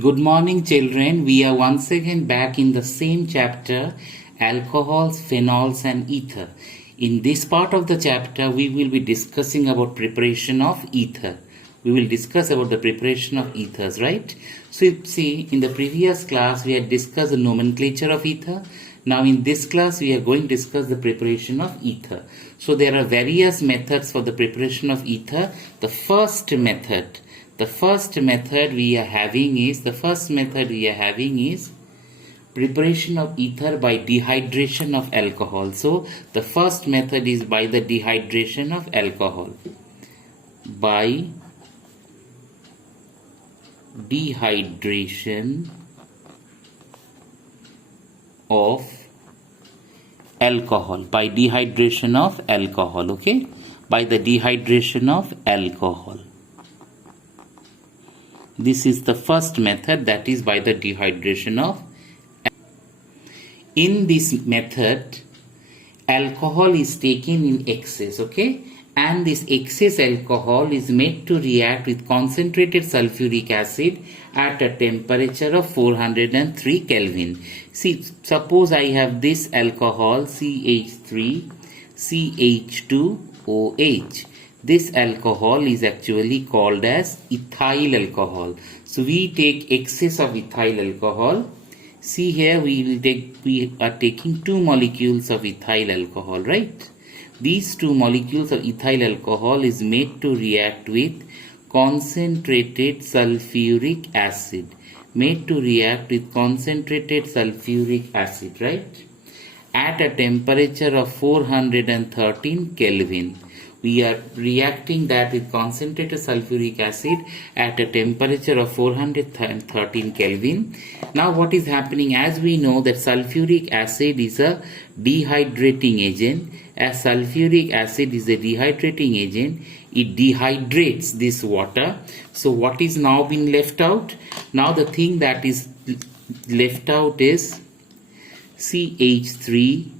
Good morning, children. We are once again back in the same chapter, alcohols, phenols and ether. In this part of the chapter, we will be discussing about preparation of ether. We will discuss about the preparation of ethers, right? So see, in the previous class, we had discussed the nomenclature of ether. Now in this class, we are going to discuss the preparation of ether. So there are various methods for the preparation of ether. The first method we are having is preparation of ether by dehydration of alcohol. So the first method is by the dehydration of alcohol. By dehydration of alcohol. By dehydration of alcohol, okay? By the dehydration of alcohol. This is the first method, that is by the dehydration of. In this method, alcohol is taken in excess, okay? And this excess alcohol is made to react with concentrated sulfuric acid at a temperature of 403 Kelvin. See, suppose I have this alcohol CH3, CH2OH. This alcohol is actually called as ethyl alcohol. So we take excess of ethyl alcohol. See here, we are taking 2 molecules of ethyl alcohol, right? These 2 molecules of ethyl alcohol is made to react with concentrated sulfuric acid. Made to react with concentrated sulfuric acid, right? At a temperature of 413 Kelvin. We are reacting that with concentrated sulfuric acid at a temperature of 413 Kelvin. Now what is happening? As we know that sulfuric acid is a dehydrating agent. As sulfuric acid is a dehydrating agent, it dehydrates this water. So what is now being left out? Now the thing that is left out is CH3,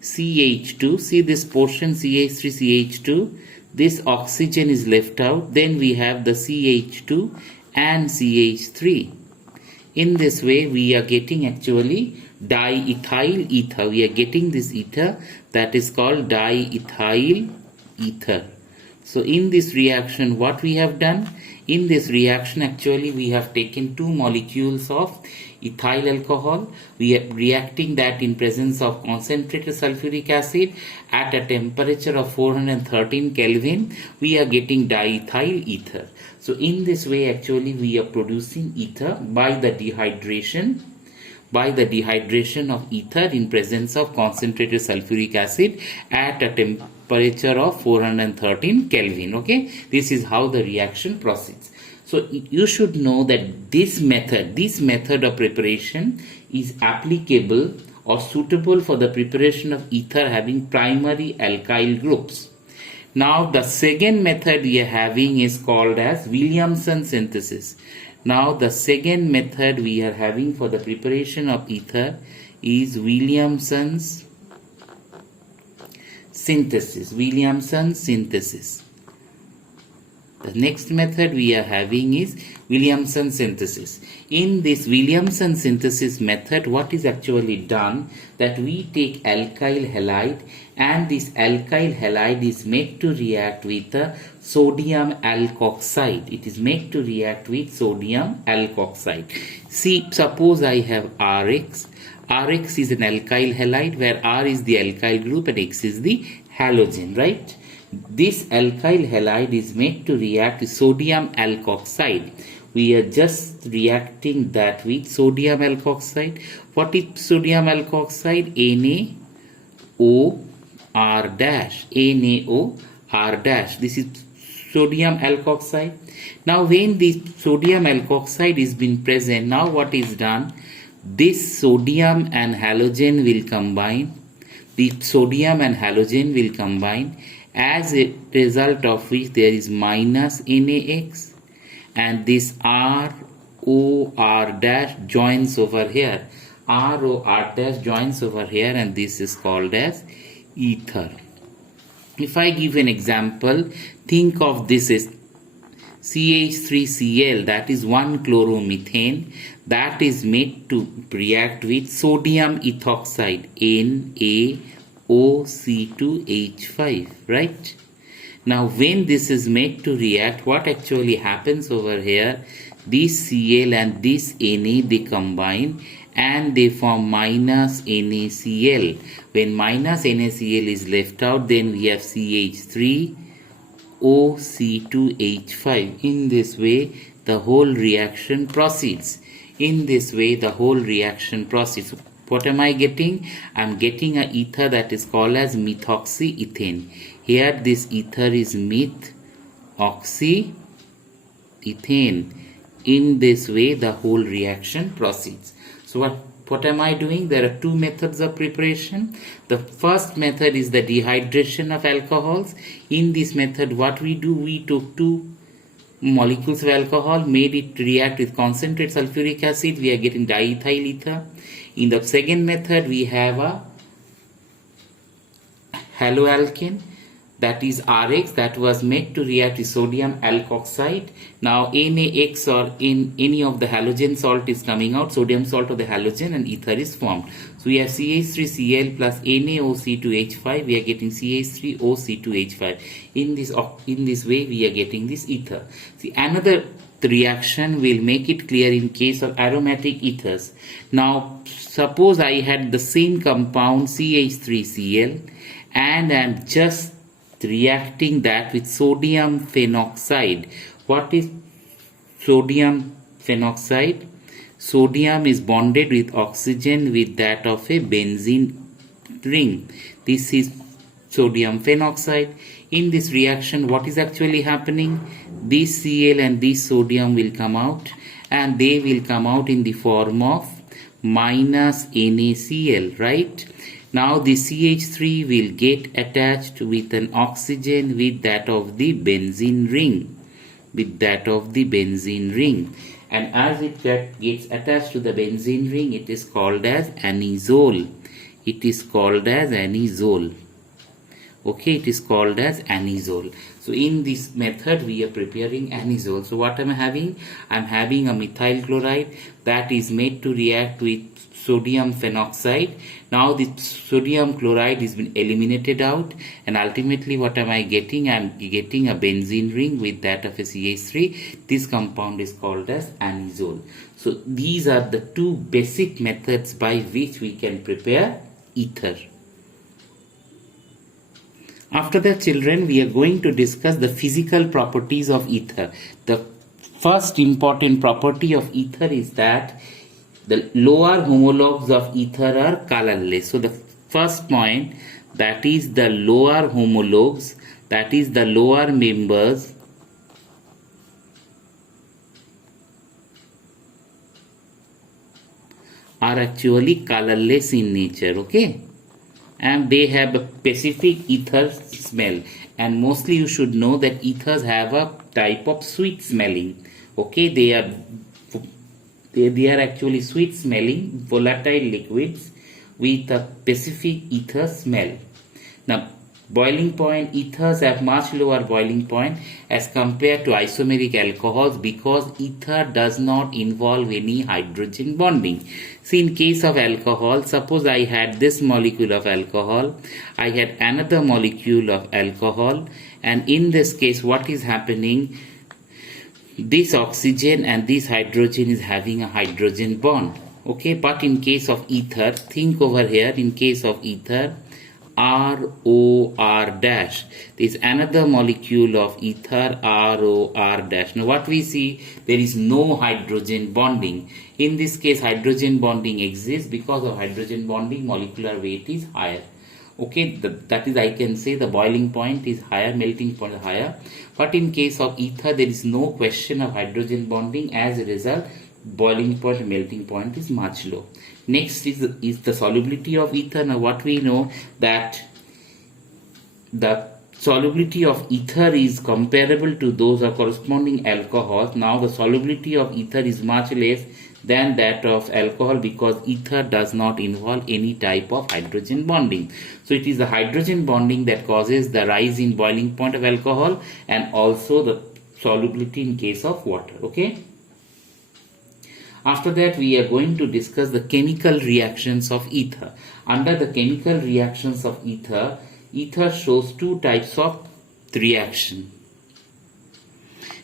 CH2, see this portion CH3, CH2, this oxygen is left out, then we have the CH2 and CH3. In this way we are getting actually diethyl ether. We are getting this ether that is called diethyl ether. So in this reaction what we have done? In this reaction actually we have taken 2 molecules of ethyl alcohol. We are reacting that in presence of concentrated sulfuric acid at a temperature of 413 Kelvin. We are getting diethyl ether. So in this way actually we are producing ether by the dehydration of ether in presence of concentrated sulfuric acid at a temperature of 413 Kelvin. Okay, this is how the reaction proceeds. So you should know that this method of preparation is applicable or suitable for the preparation of ether having primary alkyl groups. Now the second method we are having is called as Williamson synthesis. Now the second method we are having for the preparation of ether is Williamson's synthesis. The next method we are having is Williamson synthesis. In this Williamson synthesis method, what is actually done, that we take alkyl halide and this alkyl halide is made to react with the sodium alkoxide. It is made to react with sodium alkoxide. See, suppose I have Rx. Rx is an alkyl halide where R is the alkyl group and X is the halogen, right? This alkyl halide is made to react with sodium alkoxide. We are just reacting that with sodium alkoxide. What is sodium alkoxide? NaOR dash. NaOR dash. This is sodium alkoxide. Now when this sodium alkoxide is been present, now what is done? This sodium and halogen will combine. The sodium and halogen will combine, as a result of which there is minus NaX, and this ROR dash joins over here. ROR dash joins over here, and this is called as ether. If I give an example, think of this CH3Cl, that is 1-chloromethane, that is made to react with sodium ethoxide NaOC2H5, right? Now when this is made to react, what actually happens over here, this Cl and this Na, they combine and they form minus NaCl. When minus NaCl is left out, then we have CH3OC2H5. In this way the whole reaction proceeds. What am I getting? I am getting a ether that is called as methoxyethane. Here this ether is methoxyethane. In this way the whole reaction proceeds. So what am I doing? There are two methods of preparation. The first method is the dehydration of alcohols. In this method what we do, we took two molecules of alcohol, made it react with concentrated sulfuric acid, we are getting diethyl ether. In the second method we have a haloalkane, that is RX, that was made to react with sodium alkoxide. Now NaX or in any of the halogen salt is coming out, sodium salt of the halogen, and ether is formed. So we have CH3Cl plus NaOC2H5, we are getting CH3OC2H5. In this way we are getting this ether. See, another reaction will make it clear in case of aromatic ethers. Now suppose I had the same compound CH3Cl and I am just reacting that with sodium phenoxide. What is sodium phenoxide? Sodium is bonded with oxygen with that of a benzene ring. This is sodium phenoxide. In this reaction what is actually happening? This Cl and this sodium will come out, and they will come out in the form of minus NaCl, right? Now the CH3 will get attached with an oxygen with that of the benzene ring. And as it gets attached to the benzene ring, it is called as anisole. Okay, it is called as anisole. So in this method we are preparing anisole. So what am I having? I am having a methyl chloride that is made to react with sodium phenoxide. Now the sodium chloride has been eliminated out, and ultimately what am I getting? I am getting a benzene ring with that of a CH3. This compound is called as anisole. So these are the two basic methods by which we can prepare ether. After that, children, we are going to discuss the physical properties of ether. The first important property of ether is that the lower homologues of ether are colorless. So the first point, that is the lower homologues, that is the lower members are actually colorless in nature, okay? And they have a specific ether smell, and mostly you should know that ethers have a type of sweet smelling, okay? They are actually sweet smelling volatile liquids with a specific ether smell. Now boiling point, ethers have much lower boiling point as compared to isomeric alcohols because ether does not involve any hydrogen bonding. See, in case of alcohol, suppose I had this molecule of alcohol, I had another molecule of alcohol, and in this case what is happening? This oxygen and this hydrogen is having a hydrogen bond, okay? But in case of ether, think over here, in case of ether, ROR dash, there is another molecule of ether, ROR dash. Now what we see, there is no hydrogen bonding. In this case hydrogen bonding exists. Because of hydrogen bonding, molecular weight is higher, okay? That is, I can say the boiling point is higher, melting point is higher. But in case of ether, there is no question of hydrogen bonding. As a result, boiling point and melting point is much low. Next is the solubility of ether. Now what we know, that the solubility of ether is comparable to those of corresponding alcohols. Now the solubility of ether is much less than that of alcohol because ether does not involve any type of hydrogen bonding. So it is the hydrogen bonding that causes the rise in boiling point of alcohol, and also the solubility in case of water. Okay. After that, we are going to discuss the chemical reactions of ether. Under the chemical reactions of ether, ether shows two types of reaction.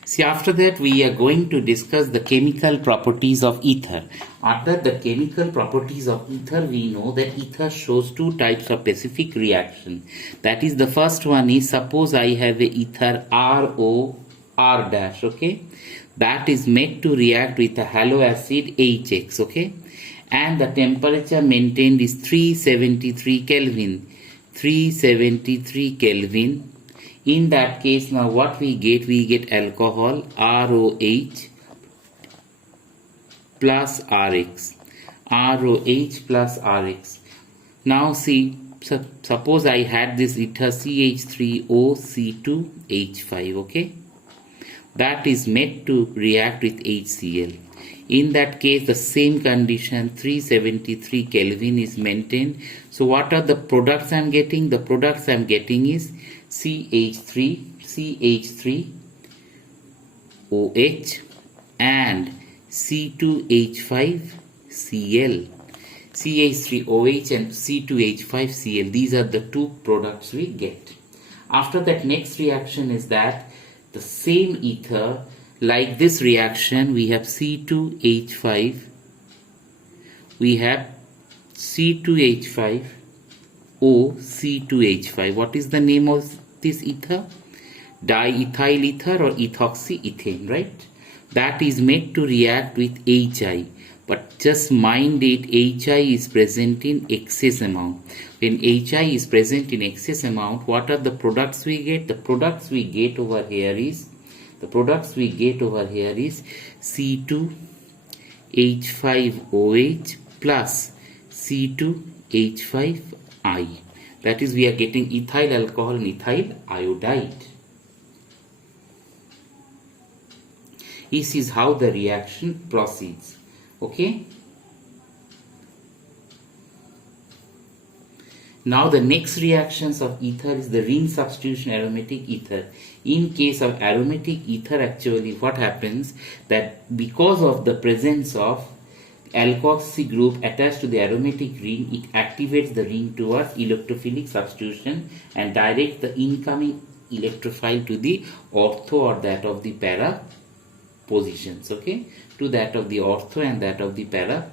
See, after that, we are going to discuss the chemical properties of ether. Under the chemical properties of ether, we know that ether shows two types of specific reaction. That is, the first one is, suppose I have a ether RO R dash, okay, that is made to react with a halo acid HX, okay, and the temperature maintained is 373 Kelvin. 373 Kelvin. In that case, now what we get alcohol ROH plus RX. ROH plus RX. Now see, suppose I had this ether CH3O C2H5, okay, that is made to react with HCl. In that case, the same condition, 373 Kelvin is maintained. So what are the products I am getting? The products I am getting is CH3OH and C2H5Cl. CH3OH and C2H5Cl. These are the two products we get. After that, next reaction is that the same ether, like this reaction, we have C2H5, we have C2H5O C2H5. What is the name of this ether? Diethyl ether or ethoxyethane, right? That is made to react with HI. But just mind it, HI is present in excess amount. When HI is present in excess amount, what are the products we get? The products we get over here is C2H5OH plus C2H5I. That is, we are getting ethyl alcohol and ethyl iodide. This is how the reaction proceeds. Okay. Now the next reactions of ether is the ring substitution aromatic ether. In case of aromatic ether, actually what happens, that because of the presence of alkoxy group attached to the aromatic ring, it activates the ring towards electrophilic substitution and directs the incoming electrophile to the ortho or that of the para positions, okay, to that of the ortho and that of the para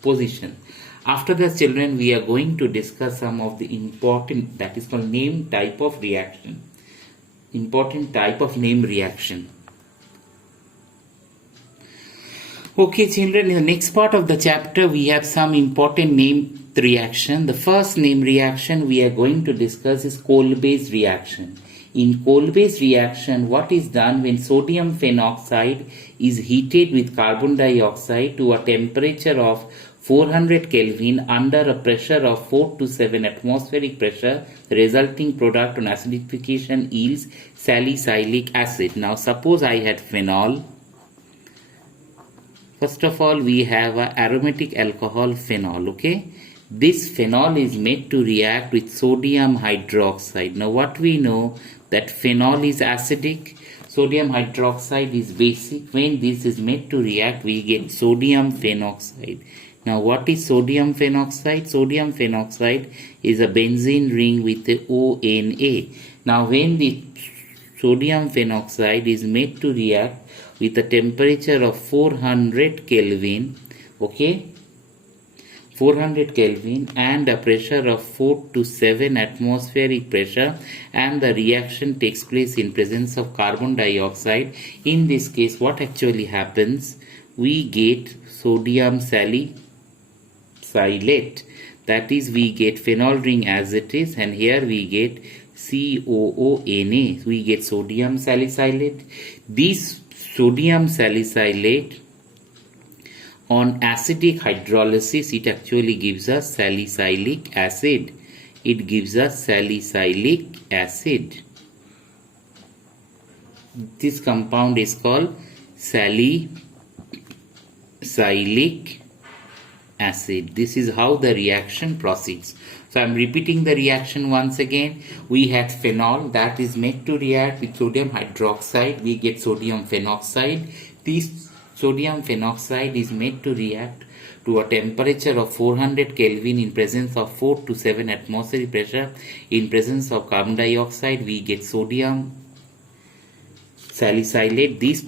position. After that, children, we are going to discuss some of the important, that is called name type of reaction. Important type of name reaction. Okay, children, in the next part of the chapter, we have some important name reaction. The first name reaction we are going to discuss is coal-based reaction. In coal-based reaction, what is done when sodium phenoxide is heated with carbon dioxide to a temperature of 400 Kelvin under a pressure of 4 to 7 atmospheric pressure, the resulting product on acidification yields salicylic acid. Now suppose I had phenol. First of all, we have a aromatic alcohol phenol, okay. This phenol is made to react with sodium hydroxide. Now what we know, that phenol is acidic, sodium hydroxide is basic. When this is made to react, we get sodium phenoxide. Now what is sodium phenoxide? Sodium phenoxide is a benzene ring with a ONA. Now when the sodium phenoxide is made to react with a temperature of 400 Kelvin, okay, 400 Kelvin and a pressure of 4 to 7 atmospheric pressure, and the reaction takes place in presence of carbon dioxide. In this case, what actually happens? We get sodium salicylate. That is, we get phenol ring as it is, and here we get COONA. We get sodium salicylate. This sodium salicylate, on acidic hydrolysis, it actually gives us salicylic acid. It gives us salicylic acid. This compound is called salicylic acid. This is how the reaction proceeds. So I am repeating the reaction once again. We had phenol that is made to react with sodium hydroxide. We get sodium phenoxide. This sodium phenoxide is made to react to a temperature of 400 Kelvin in presence of 4 to 7 atmospheric pressure. In presence of carbon dioxide, we get sodium salicylate. This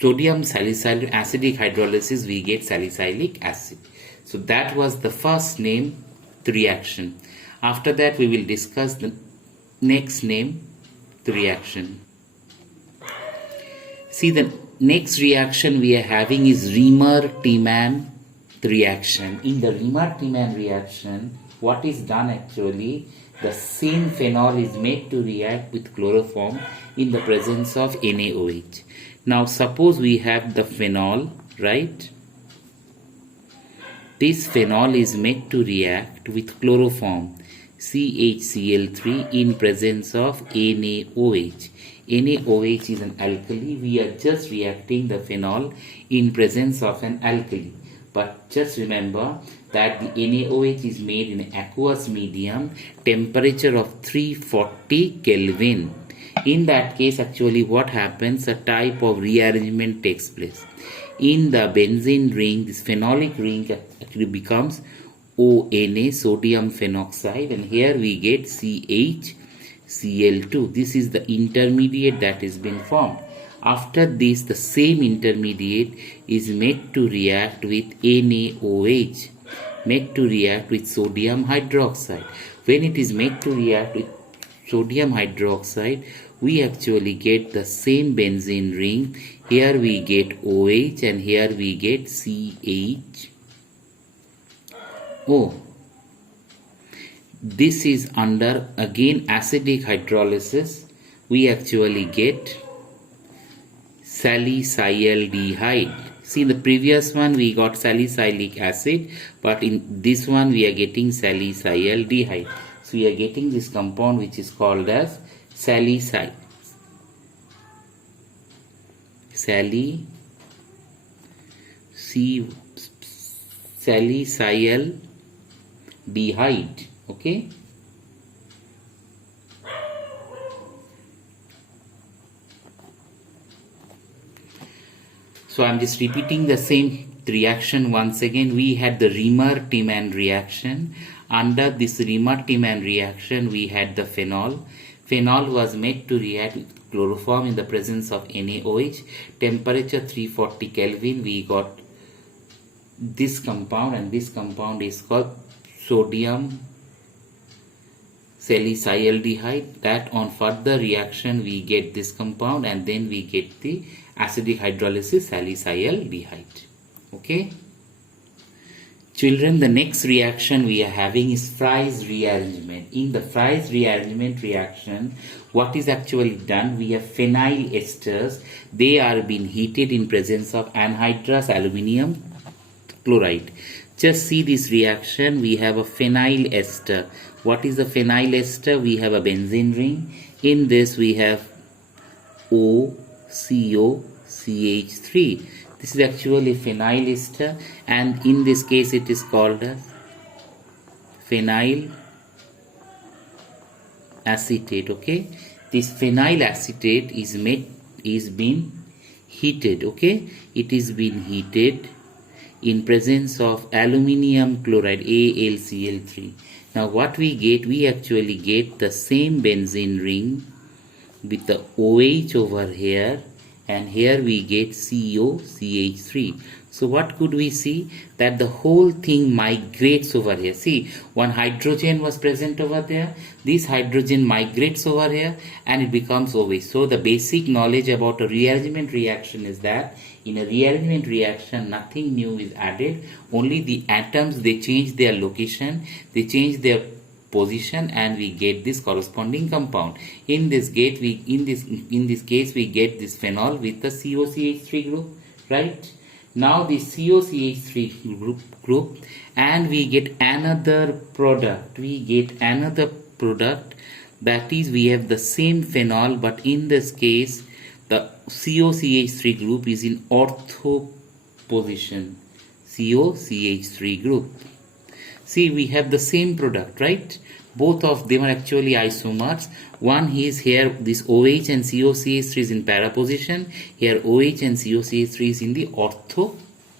sodium salicylate acidic hydrolysis, we get salicylic acid. So that was the first name, the reaction. After that, we will discuss the next name, the reaction. See, the next reaction we are having is Riemer-Tiemann reaction. In the Riemer-Tiemann reaction, what is done actually, the same phenol is made to react with chloroform in the presence of NaOH. Now suppose we have the phenol, right? This phenol is made to react with chloroform CHCl3 in presence of NaOH. NaOH is an alkali. We are just reacting the phenol in presence of an alkali. But just remember that the NaOH is made in aqueous medium, temperature of 340 Kelvin. In that case, actually what happens, a type of rearrangement takes place. In the benzene ring, this phenolic ring actually becomes ONA, sodium phenoxide, and here we get CHCl2. This is the intermediate that has been formed. After this, the same intermediate is made to react with NaOH, made to react with sodium hydroxide. When it is made to react with sodium hydroxide, we actually get the same benzene ring. Here we get OH and here we get CHO. This is under again acidic hydrolysis. We actually get salicyldehyde. See, in the previous one we got salicylic acid, but in this one we are getting salicyldehyde. So we are getting this compound which is called as salicyldehyde. Okay. So I am just repeating the same reaction once again. We had the Riemer-Tiemann reaction. Under this Riemer-Tiemann reaction, we had the phenol. Phenol was made to react with chloroform in the presence of NaOH. Temperature 340 Kelvin. We got this compound, and this compound is called sodium salicyldehyde. That on further reaction we get this compound, and then we get the acidic hydrolysis salicyldehyde. Okay. Children, the next reaction we are having is Fries rearrangement. In the Fries rearrangement reaction, what is actually done? We have phenyl esters. They are being heated in presence of anhydrous aluminum chloride. Just see this reaction. We have a phenyl ester. What is the phenyl ester? We have a benzene ring. In this we have OCOCH3. This is actually phenyl ester, and in this case it is called as phenyl acetate. Okay, this phenyl acetate is being heated. Okay, it is being heated in presence of aluminium chloride AlCl3. Now what we get? We actually get the same benzene ring with the OH over here, and here we get COCH3. So what could we see? That the whole thing migrates over here. See, one hydrogen was present over there. This hydrogen migrates over here and it becomes OH. So the basic knowledge about a rearrangement reaction is that in a rearrangement reaction, nothing new is added. Only the atoms, they change their location, they change their position, and we get this corresponding compound. In this case we get this phenol with the COCH3 group, right? Now the COCH3 group, and we get another product. That is, we have the same phenol, but in this case the COCH3 group is in ortho position. COCH3 group. See, we have the same product, right? Both of them are actually isomers. One is here, this OH and COCH3 is in para position. Here OH and COCH3 is in the ortho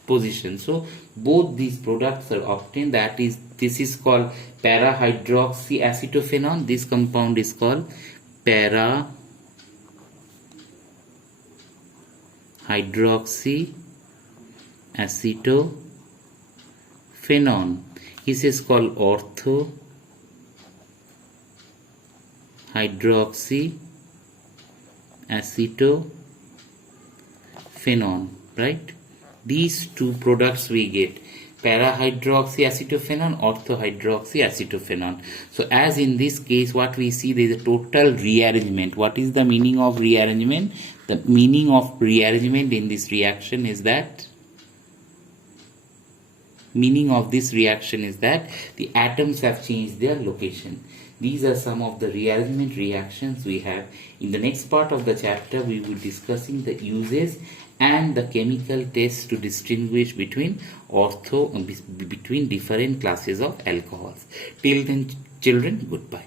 position. So both these products are obtained. That is, this is called para hydroxyacetophenone. This compound is called para hydroxyacetophenone. This is called ortho hydroxyacetophenone, right? These two products we get, para hydroxyacetophenone, ortho hydroxyacetophenone. So as in this case, what we see, there is a total rearrangement. What is the meaning of rearrangement? The meaning of rearrangement in this reaction is that the atoms have changed their location. These are some of the rearrangement reactions we have. In the next part of the chapter, we will be discussing the uses and the chemical tests to distinguish between between different classes of alcohols. Till then, children, goodbye.